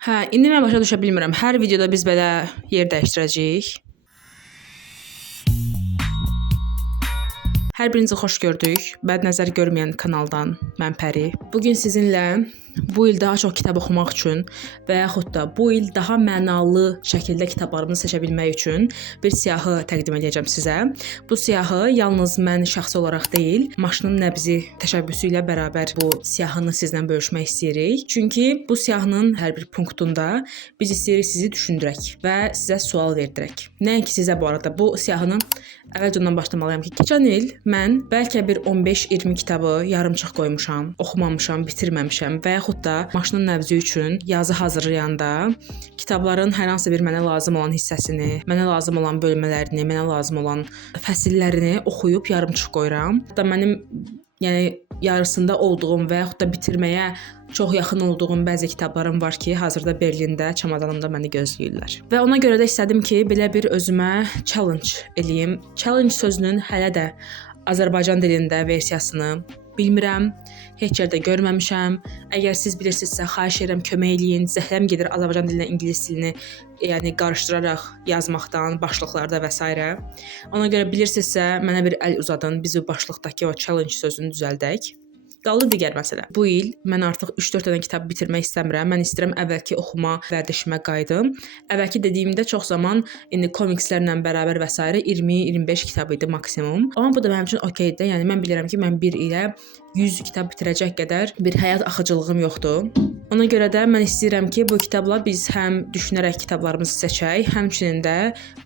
Hə, indi mən başa düşə bilmirəm. Hər videoda biz belə yer dəyişdirəcəyik. Hər birinizi xoş gördük. Bədnəzər görməyən kanaldan mən Pəri. Bugün sizinlə bu il daha çox kitab oxumaq üçün və yaxud da bu il daha mənalı şəkildə kitablarımızı seçə bilmək üçün bir siyahı təqdim edəcəm sizə. Bu siyahı yalnız mən şəxsi olaraq deyil, Maşının Nəbzi təşəbbüsü ilə bərabər bu siyahını sizlə bölüşmək istəyirik. Çünki bu siyahının hər bir punktunda biz istəyirik sizi düşündürək və sizə sual verdirək. Nəinki sizə bu arada bu siyahını əvvəlcə ondan başlamalıyam ki, keçən il mən bəlkə bir 15-20 kitabı yarımçıq qoymuşam, oxumamışam, bitirməmişəm və yaxud da Maşının Nəbzi üçün yazı hazırlayanda kitabların hər hansı bir mənə lazım olan hissəsini, mənə lazım olan bölmələrini, mənə lazım olan fəsillərini oxuyub yarımçıq qoyuram. Da mənim yarısında olduğum və yaxud da bitirməyə çox yaxın olduğum bəzi kitablarım var ki, hazırda Berlində, çamadanımda məni gözləyirlər. Və ona görə də istədim ki, belə bir özümə challenge eləyim. Challenge sözünün hələ də Azərbaycan dilində versiyasını bilmirəm, heç yerdə görməmişəm. Əgər siz bilirsinizsə, xahiş edirəm kömək eləyin. Zəhləm gedir Azərbaycan dilinə ingilis dilini qarışdıraraq yazmaqdan, başlıqlarda və s. Ona görə bilirsinizsə, mənə bir əl uzadın, biz bu başlıqdakı o challenge sözünü düzəldək. Qaldı digər məsələ. Bu il mən artıq 3-4 dənə kitab bitirmək istəmirəm. Mən istəyirəm əvvəlki oxuma vərdişimə qayıdım. Əvvəlki dediyimdə çox zaman indi komikslərlə bərabər və s. 20-25 kitab idi maksimum. Amma bu da mənim üçün okeydir. Yəni mən bilirəm ki, mən bir ilə 100 kitab bitirəcək qədər bir həyat axıcılığım yoxdur. Ona görə də mən istəyirəm ki, bu kitabla biz həm düşünərək kitablarımızı seçək, həmçinin də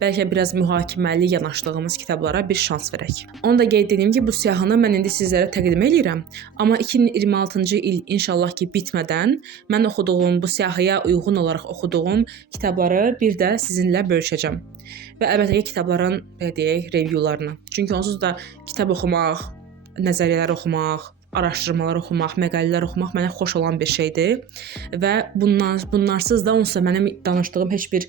bəlkə biraz mühakiməli yanaşdığımız kitablara bir şans verək. Onu da qeyd edeyim ki, bu siyahını mən indi sizlərə təqdim edirəm. Amma 2026-cı il inşallah ki bitmədən mən oxuduğum, bu siyahıya uyğun olaraq oxuduğum kitabları bir də sizinlə bölüşəcəm. Və əlbəttə ki, kitabların, deyək, reviewlarını. Çünki onsuz da kitab oxumaq, nəzəriyyələr oxumaq, araşdırmalar oxumaq, məqalələr oxumaq mənə xoş olan bir şeydir. Və bunlarsız da onsuz da mənim danışdığım heç bir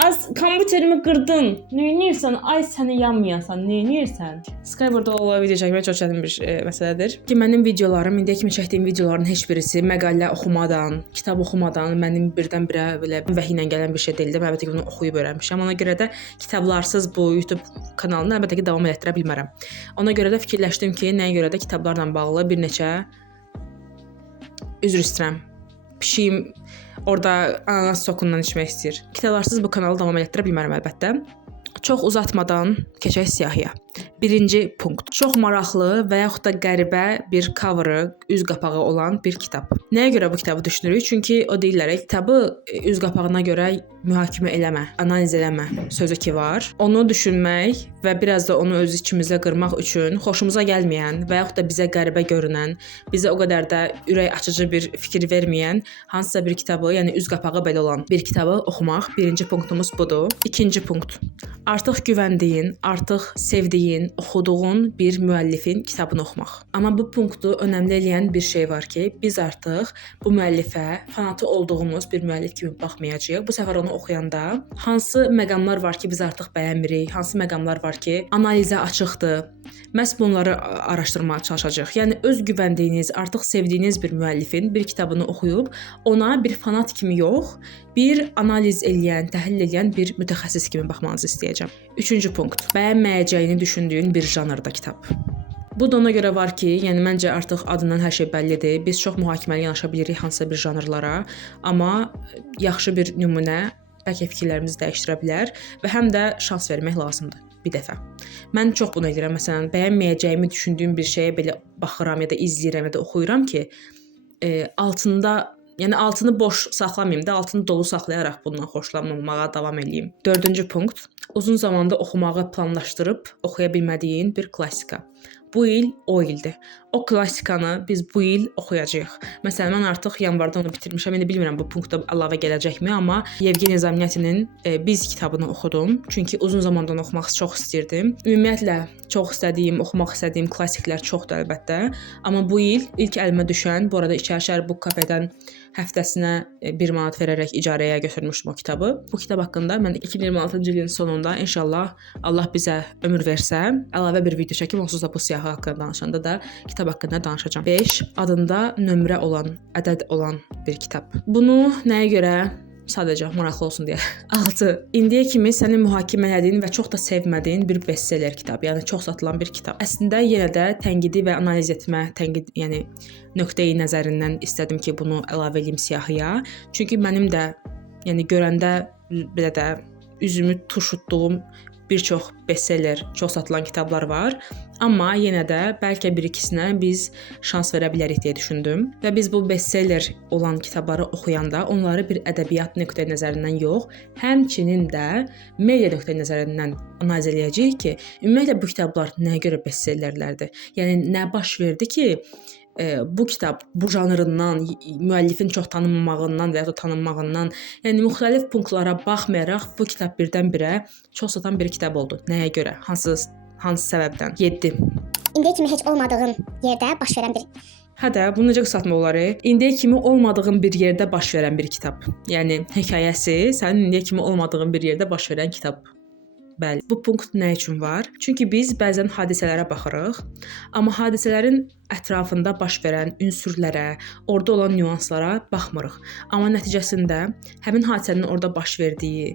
az kompüterimi qırdın. Neynirsən? Ay səni yanmayasan, neynirsən? Skype-da olan video çəkmək çox çətin bir məsələdir. Ki mənim videolarım, indiyə kimi çəkdiyim videoların heç birisi məqalə oxumadan, kitab oxumadan mənim birdən-birə belə vəhy ilə gələn bir şey deyildi. Əlbəttə ki, bunu oxuyub öyrənmişəm. Ona görə də kitablarsız bu YouTube kanalını əlbəttə ki, davam etdirə bilmərəm. Ona görə də fikirləşdim ki, nəyə görə də kitablarla bağlı bir neçə üzr istəyirəm. Pişiyim orada ananas sokundan içmək istəyir. Kitablarsız bu kanalı davam etdirə bilmərəm əlbəttə. Çox uzatmadan keçək siyahıya. Birinci punkt. Çox maraqlı və yaxud da qəribə bir coverı, üz qapağı olan bir kitab. Nəyə görə bu kitabı düşünürük? Çünki o deyirlər, kitabı üz qapağına görə mühakimə eləmə, analiz eləmə sözü ki var. Onu düşünmək və biraz da onu öz içimizə qırmaq üçün xoşumuza gəlməyən və yaxud da bizə qəribə görünən, bizə o qədər də ürək açıcı bir fikir verməyən hansısa bir kitabı, yəni üz qapağı belə olan bir kitabı oxumaq. Birinci punktumuz budur. İkinci punkt. Artıq güvəndiyin, artıq sevdiyin, oxuduğun bir müəllifin kitabını oxumaq. Amma bu punktu önəmli eləyən bir şey var ki, biz artıq bu müəllifə fanatı olduğumuz bir müəllif kimi baxmayacağıq. Bu səfər onu oxuyanda hansı məqamlar var ki, biz artıq bəyənmirik, hansı məqamlar var ki, analizə açıqdır. Məhz bunları araşdırmağa çalışacağıq. Yəni öz güvəndiyiniz, artıq sevdiyiniz bir müəllifin bir kitabını oxuyub ona bir fanat kimi yox, bir analiz eləyən, təhlil eləyən bir mütəxəssis kimi baxmanızı istəyəcəm. Üçüncü punkt. Bəyənməyəcəyini düşündüyün bir janrda kitab. Bu da ona görə var ki, yəni məncə artıq adından hər şey bəllidir. Biz çox mühakiməli yanaşa bilirik hansısa bir janrlara, amma yaxşı bir nümunə bəlkə fikirlərimizi dəyişdirə bilər və həm də şans vermək lazımdır bir dəfə. Mən çox bunu edirəm. Məsələn, bəyənməyəcəyimi düşündüyüm bir şeyə belə baxıram ya da izləyirəm ya da oxuyuram ki, altını boş saxlamayım da, altını dolu saxlayaraq bundan xoşlanmamağa davam edeyim. Dördüncü punkt. Uzun zamanda oxumağı planlaşdırıb oxuya bilmədiyin bir klassika. Bu il o ildir. O klassikanı biz bu il oxuyacağıq. Məsələn, mən artıq yanvarda onu bitirmişəm. İndi bilmirəm bu punktda əlavə gələcəkmi, amma Yevgeniy Zamyatinin Biz kitabını oxudum. Çünki uzun zamandan oxumaq çox istirdim. Ümumiyyətlə çox istədiyim, oxumaq istədiyim klassiklər çoxdur əlbəttə. Amma bu il ilk əlimə düşən, bu arada İçərişəhər Book Cafe-dən həftəsinə 1 manat verərək icarəyə götürmüşdüm o kitabı. Bu kitab haqqında mən 2026-cı ilin sonunda inşallah Allah bizə ömür versə, əlavə bir video çəkib onsuz da bu siyahı haqqında danışanda da kitab haqqında danışacağam. 5 adında nömrə olan, ədəd olan bir kitab. Bunu nəyə görə? Sadəcə maraqlı olsun deyə. 6. İndiyə kimi səni mühakimə elədiyin və çox da sevmədiyin bir bestseller kitab, yəni çox satılan bir kitab. Əslində yenə də tənqidi və analiz etmə, yəni nöqteyi nəzərindən istədim ki, bunu əlavə edeyim siyahıya. Çünki mənim də yəni görəndə belə də üzümü turşutduğum bir çox bestseller, çox satılan kitablar var. Amma yenə də bəlkə bir-ikisinə biz şans verə bilərik deyə düşündüm və biz bu bestseller olan kitabları oxuyanda onları bir ədəbiyyat nöqteyi nəzərindən yox, həmçinin də media nöqteyi nəzərindən analiz edəcəyik ki, ümumiyyətlə bu kitablar nəyə görə bestsellerlərdir? Yəni nə baş verdi ki, bu kitab bu janrından, müəllifin çox tanınmağından və ya da tanınmağından, yəni müxtəlif punktlara baxmayaraq bu kitab birdən-birə çox satan bir kitab oldu. Nəyə görə? Hansı səbəbdən? 7. İndiyə kimi heç olmadığın yerdə baş verən bir Hə də, bunu necə qısaltmaq olar? İndiyə kimi olmadığın bir yerdə baş verən bir kitab. Yəni hekayəsi sənin indiyə kimi olmadığın bir yerdə baş verən kitab. Bəli. Bu punkt nə üçün var? Çünki biz bəzən hadisələrə baxırıq, amma hadisələrin ətrafında baş verən ünsürlərə, orada olan nüanslara baxmırıq. Amma nəticəsində həmin hadisənin orada baş verdiyi,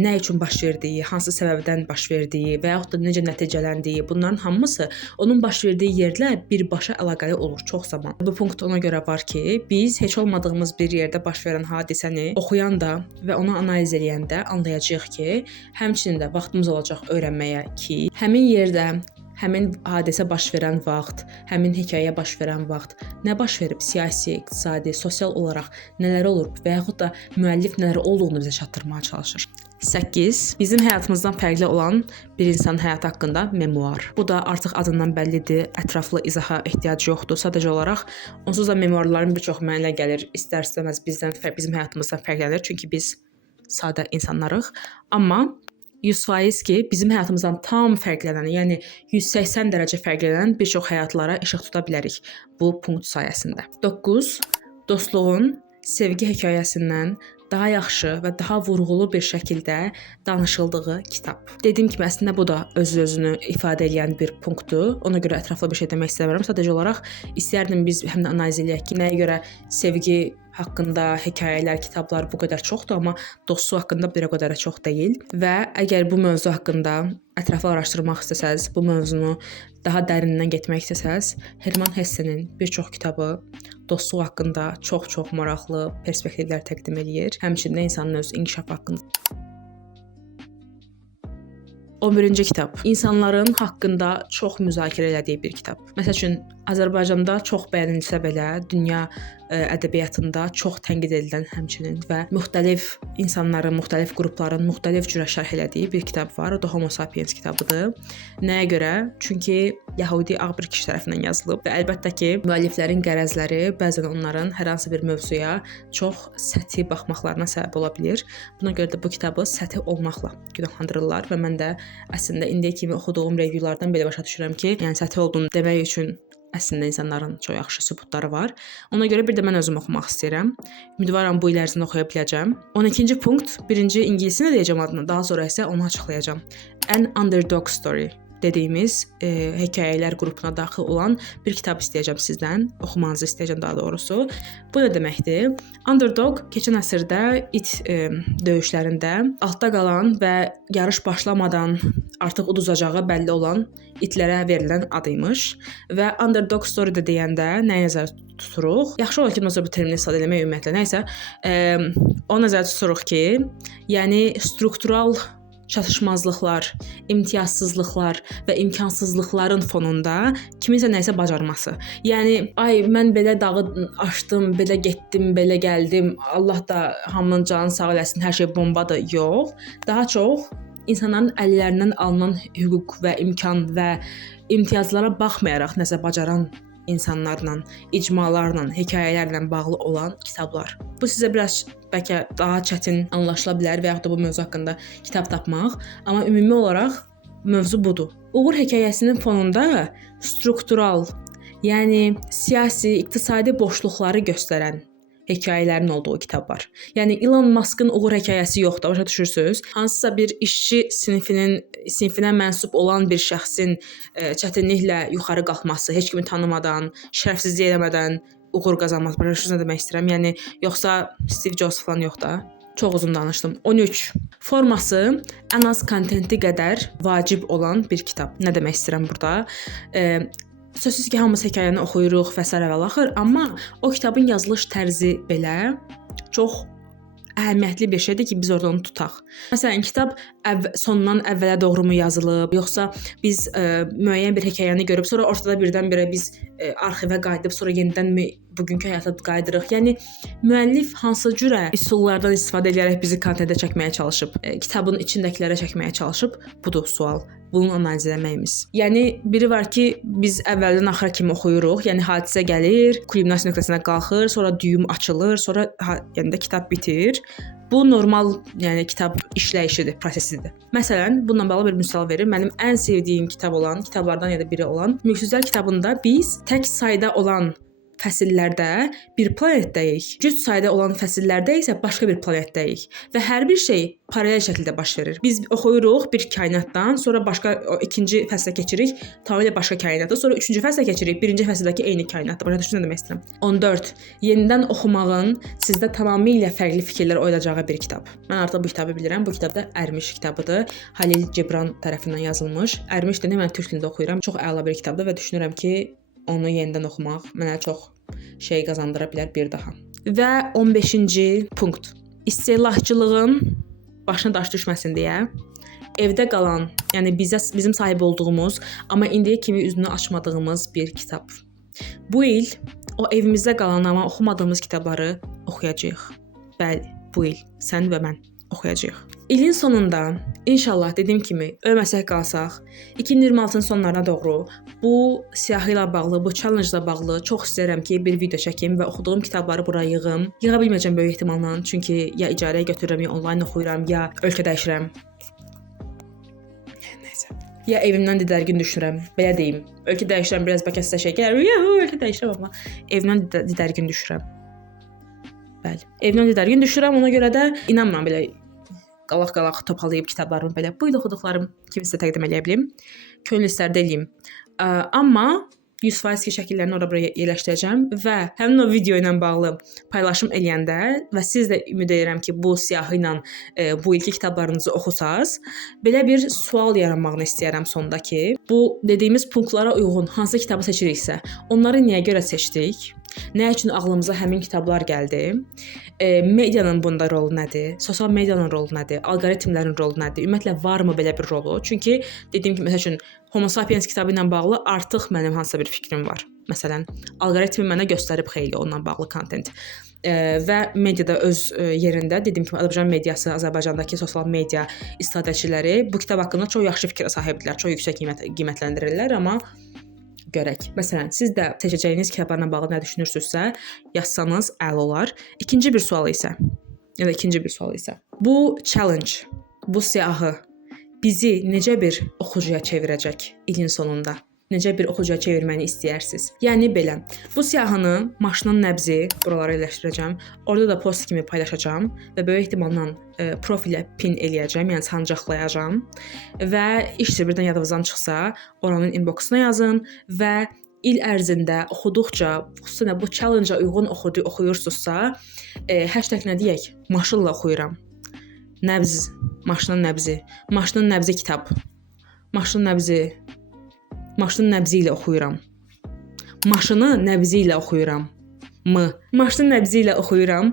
nə üçün baş verdiyi, hansı səbəbdən baş verdiyi və yaxud da necə nəticələndiyi, bunların hamısı onun baş verdiyi yerlə birbaşa əlaqəli olur çox zaman. Bu punkt ona görə var ki, biz heç olmadığımız bir yerdə baş verən hadisəni oxuyanda və onu analiz edəndə anlayacağıq ki, həmçinin də vaxtımız olacaq öyrənməyə ki, həmin yerdə həmin hadisə baş verən vaxt, həmin hekayə baş verən vaxt nə baş verib, siyasi, iqtisadi, sosial olaraq nələr olur və yaxud da müəllif nələr olduğunu bizə çatdırmağa çalışır. 8. Bizim həyatımızdan fərqli olan bir insanın həyatı haqqında memuar. Bu da artıq adından bəllidir, ətraflı izaha ehtiyac yoxdur. Sadəcə olaraq onsuz da memuarların bir çox mənə gəlir, istər-istəməz bizim həyatımızdan fərqlənir, çünki biz sadə insanlarıq. Amma 100% ki, bizim həyatımızdan tam fərqlənən, yəni 180 dərəcə fərqlənən bir çox həyatlara işıq tuta bilərik bu punkt sayəsində. 9. Dostluğun sevgi hekayəsindən daha yaxşı və daha vurğulu bir şəkildə danışıldığı kitab. Dediyim kimi, əslində bu da öz-özünü ifadə edən bir punktdur. Ona görə ətraflı bir şey demək istəmirəm. Sadəcə olaraq istərdim biz həm də analiz eləyək ki, nəyə görə sevgi haqqında hekayələr, kitablar bu qədər çoxdur, amma dostluq haqqında bir o qədər də çox deyil. Və əgər bu mövzu haqqında ətraflı araşdırmaq istəsəz, bu mövzunu daha dərindən getmək istəsəz, Herman Hessenin bir çox kitabı dostluq haqqında çox-çox maraqlı perspektivlər təqdim edir. Həmçinin də insanın öz inkişafı haqqında. 11-ci kitab. İnsanların haqqında çox müzakirə elədiyi bir kitab. Məsəl üçün, Azərbaycanda çox bəyənilsə belə, dünya ədəbiyyatında çox tənqid edilən həmçinin və müxtəlif insanların, müxtəlif qrupların müxtəlif cürə şərh elədiyi bir kitab var. O da Homo Sapiens kitabıdır. Nəyə görə? Çünki Yəhudi ağ bir kişi tərəfindən yazılıb və əlbəttə ki, müəlliflərin qərəzləri bəzən onların hər hansı bir mövzuya çox səthi baxmaqlarına səbəb ola bilər. Buna görə də bu kitabı səthi olmaqla günahlandırırlar və mən də əslində indiyə kimi oxuduğum reviewlardan belə başa düşürəm ki, yəni səthi olduğunu demək üçün əslində insanların çox yaxşı sübutları var. Ona görə bir də mən özüm oxumaq istəyirəm. Ümidvaram bu il ərzində oxuya biləcəm. 12-ci punkt, birinci ingiliscə deyəcəm adını, daha sonra isə onu açıqlayacağam. An Underdog Story dediyimiz hekayələr qrupuna daxil olan bir kitab istəyəcəm sizdən, oxumanızı istəyəcəm daha doğrusu. Bu nə deməkdir? Underdog keçən əsrdə it döyüşlərində altda qalan və yarış başlamadan artıq uduzacağı bəlli olan itlərə verilən ad imiş və Underdog Story də deyəndə nəyə nəzərdə tuturuq? Yaxşı olar ki, bu termini istifadə etmək ümumiyyətlə nəsə, o nəzərdə tuturuq ki, yəni struktural çatışmazlıqlar, imtiyazsızlıqlar və imkansızlıqların fonunda kiminsə nəyisə bacarması. Yəni, mən belə dağı aşdım, belə getdim, belə gəldim, Allah da hamının canını sağ eləsin, hər şey bombadır. Yox, daha çox insanların əllərindən alınan hüquq və imkan və imtiyazlara baxmayaraq nəsə bacaran insanlarla, icmalarla, hekayələrlə bağlı olan kitablar. Bu sizə biraz bəlkə daha çətin anlaşıla bilər və yaxud da bu mövzu haqqında kitab tapmaq, amma ümumi olaraq mövzu budur. Uğur hekayəsinin fonunda struktural, yəni siyasi, iqtisadi boşluqları göstərən hekayələrin olduğu kitablar. Yəni Elon Musk'ın uğur hekayəsi yoxdur, başa düşürsüz? Hansısa bir işçi sinfinə mənsub olan bir şəxsin çətinliklə yuxarı qalxması, heç kimi tanımadan, şərəfsizlik eləmədən uğur qazanması, başa düşürsünüz nə demək istəyirəm? Yəni yoxsa Steve Jobs falan yox da. Çox uzun danışdım. 13. Forması ən az kontenti qədər vacib olan bir kitab. Nə demək istəyirəm burada? Sözsüz ki, hamımız hekayəni oxuyuruq və s. və axır, amma o kitabın yazılış tərzi belə çox əhəmiyyətli bir şeydir ki, biz orada onu tutaq. Məsələn, kitab sondan əvvələ doğru mu yazılıb, yoxsa biz müəyyən bir hekayəni görüb, sonra ortada birdən-birə biz arxivə qayıdıb, sonra yenidən bugünkü həyata qayıdırıq. Yəni müəllif hansı cürə üsullardan istifadə edərək bizi kontentə çəkməyə çalışıb, kitabın içindəkilərə çəkməyə çalışıb, budur sual. Bunu analiz etməyimiz. Yəni biri var ki, biz əvvəldən axıra kimi oxuyuruq. Yəni hadisə gəlir, kulminasiya nöqtəsinə qalxır, sonra düyüm açılır, sonra yəni də kitab bitir. Bu normal, yəni kitab işləyişidir, prosesidir. Məsələn, bununla bağlı bir misal verim. Mənim ən sevdiyim kitablardan ya da biri olan Mülksüzlər kitabında biz tək sayda olan fəsillərdə bir planetdəyik. Cüt sayda olan fəsillərdə isə başqa bir planetdəyik və hər bir şey paralel şəkildə baş verir. Biz oxuyuruq bir kainatdan, sonra ikinci fəslə keçirik, tamamilə başqa kainata, sonra üçüncü fəslə keçirik, birinci fəsildəki eyni kainatda. Başa düşdünüz nə demək istəyirəm? 14. Yenidən oxumağın sizdə tamamilə fərqli fikirlər oyadacağı bir kitab. Mən artıq bu kitabı bilirəm. Bu kitab da Ərmiş kitabıdır. Halil Cibran tərəfindən yazılmış. Ərmiş də mən türk dilində oxuyuram. Çox əla bir kitabdır və düşünürəm ki, onu yenidən oxumaq mənə çox şey qazandıra bilər bir daha. Və 15-ci punkt. İstehlakçılığın başına daş düşməsin deyə evdə qalan, yəni bizim sahib olduğumuz, amma indiyə kimi üzünü açmadığımız bir kitab. Bu il o evimizdə qalan amma oxumadığımız kitabları oxuyacağıq. Bəli, bu il sən və mən oxuyacağıq. İlin sonunda inşallah dediyim kimi ölməsək qalsaq 2026-cının sonlarına doğru bu siyahı ilə bağlı, bu challenge ilə bağlı çox istəyirəm ki, bir video çəkim və oxuduğum kitabları bura yığım. Yığa bilməyəcəm böyük ehtimalla, çünki ya icarəyə götürürəm, ya onlayn oxuyuram, ya ölkə dəyişirəm. Nəysə. Ya evimdən didərgin düşürəm, belə deyim. Ölkə dəyişirəm, biraz bəlkə sizə şey gəlir. Ölkə dəyişirəm, amma evimdən didərgin düşürəm. Bəli. Evimdən didərgin düşürəm, ona görə də inanmıram belə qalaq-qalaq topalayıb kitablarımı belə bu il oxuduqlarım kimi sizə təqdim edə bilim. Könül istərdə eləyim. Amma 100% şəkillərini ora buraya yerləşdirəcəm və həmin o video ilə bağlı paylaşım eləyəndə və siz də ümid edirəm ki, bu siyahı ilə bu ilki kitablarınızı oxusaz, belə bir sual yaranmağını istəyirəm sonda ki, bu dediyimiz punktlara uyğun hansı kitabı seçiriksə, onları niyə görə seçdik? Nə üçün ağlımıza həmin kitablar gəldi? Medianın bunda rolu nədir? Sosial medianın rolu nədir? Alqoritmlərin rolu nədir? Ümumiyyətlə varmı belə bir rolu? Çünki dediyim kimi, məsəl üçün Homo sapiens kitabı ilə bağlı artıq mənim hansısa bir fikrim var. Məsələn, alqoritmi mənə göstərib xeyli onunla bağlı kontent. Və mediada öz yerində, dediyim kimi, Azərbaycan mediası, Azərbaycandakı sosial media istifadəçiləri bu kitab haqqında çox yaxşı fikrə sahibdirlər, çox yüksək qiymətləndirirlər, amma görək. Məsələn, siz də seçəcəyiniz kitablarla bağlı nə düşünürsünüzsə, yazsanız əla olar. İkinci bir sual isə, bu challenge, bu siyahı bizi necə bir oxucuya çevirəcək ilin sonunda? Necə bir oxucuya çevirməni istəyirsiniz? Yəni belə, bu siyahını maşının nəbzi buralara yerləşdirəcəm. Orada da post kimi paylaşacağam və böyük ehtimalla profilə pin eləyəcəm, yəni sancaqlayacağam. Və işdir birdən yadınızdan çıxsa, oranın inboxuna yazın və il ərzində oxuduqca, xüsusən bu challenge-a uyğun oxuyursunuzsa, hashtag nə deyək? Maşınla oxuyuram. Nəbz, maşının nəbzi kitab. Maşının nəbzi ilə oxuyuram. Maşını nəbzi ilə oxuyuram. Maşının nəbzi ilə oxuyuram.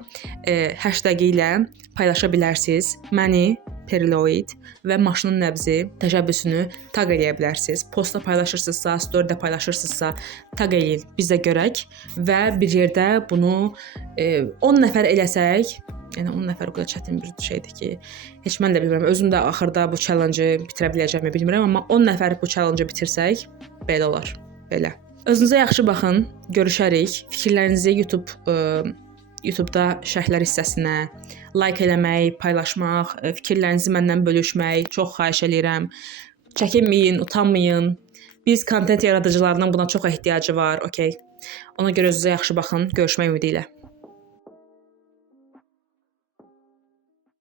Hashtag ilə paylaşa bilərsiniz. Məni, Periloid və maşının nəbzi təşəbbüsünü taq eləyə bilərsiniz. Postda paylaşırsınızsa, storydə paylaşırsınızsa, taq eləyin, biz də görək və bir yerdə bunu 10 nəfər eləsək, yəni 10 nəfər o qədər çətin bir şeydir ki, heç mən də bilmirəm. Özüm də axırda bu challenge-ı bitirə biləcəyimi bilmirəm, amma 10 nəfər bu challenge-ı bitirsək, belə olar. Belə. Özünüzə yaxşı baxın, görüşərik. Fikirlərinizi YouTube-da şərhlər hissəsinə like eləmək, paylaşmaq, fikirlərinizi məndən bölüşmək çox xahiş eləyirəm. Çəkinməyin, utanmayın. Biz kontent yaradıcılarının buna çox ehtiyacı var, okey? Ona görə özünüzə yaxşı baxın. Görüşmək ümidi ilə.